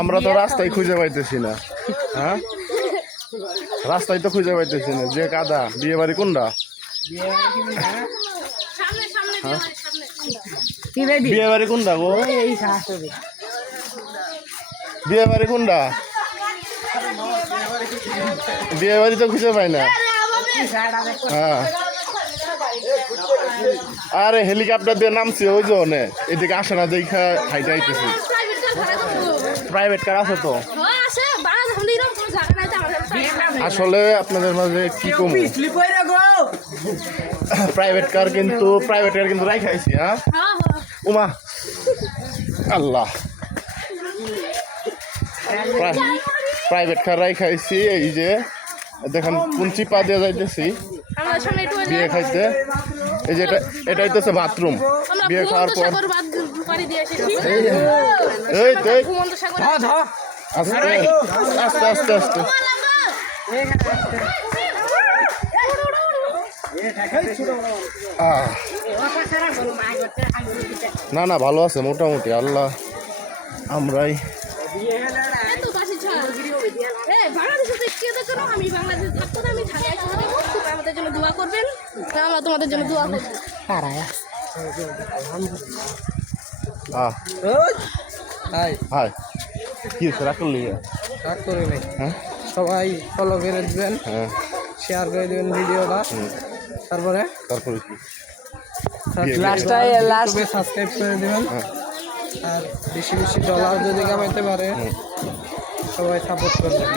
আমরা তো রাস্তায় খুঁজে পাইতেছি না। হ্যাঁ, রাস্তায় তো খুঁজে পাইতেছি না, যে কাদা। বিয়ে বাড়ি কোনটা? বিয়ে বাড়ি কোনটা গো? বিয়ে বাড়ি কোনটা? বিয়ে বাড়ি তো খুঁজে পাই না। হ্যাঁ, আরে হেলিকপ্টার দিয়ে নামছি ওই জন্য, এদিকে আসে না, দেখা হাইটে আইতেছি। প্রাইভেট কার আছে তো। আসলে আপনাদের মাঝে কি কম, প্রাইভেট কার কিন্তু রাইখাইছি। হ্যাঁ উমা আল্লাহ, প্রাইভেট কার রাইখাইছি। এই যে দেখেন কোন চিপা দিয়ে যাইতেছি বিয়ে খাইতে। এই যে এটা হইতেছে বাথরুম। বিয়ে খাওয়ার পর এই তো আস্তে আস্তে আস্তে আস্তে। না না, ভালো আছে মোটামুটি, আল্লাহ আমরাই। আমি বাংলাদেশে থাকতো না, আমি ঢাকায় আমাদের জন্য দোয়া করবেন, আমরা তোমাদের জন্য দোয়া করবো। হাই কি রাগ করলি? রাগ করে নেই। হ্যাঁ, সবাই ফলো করে দিবেন, হ্যাঁ শেয়ার করে দিবেন ভিডিওটা। তারপরে কি লাস্টে সাবস্ক্রাইব করে দিবেন। আর বেশি বেশি ডলার যদি কামাইতে পারে সবাই সাপোর্ট করবেন।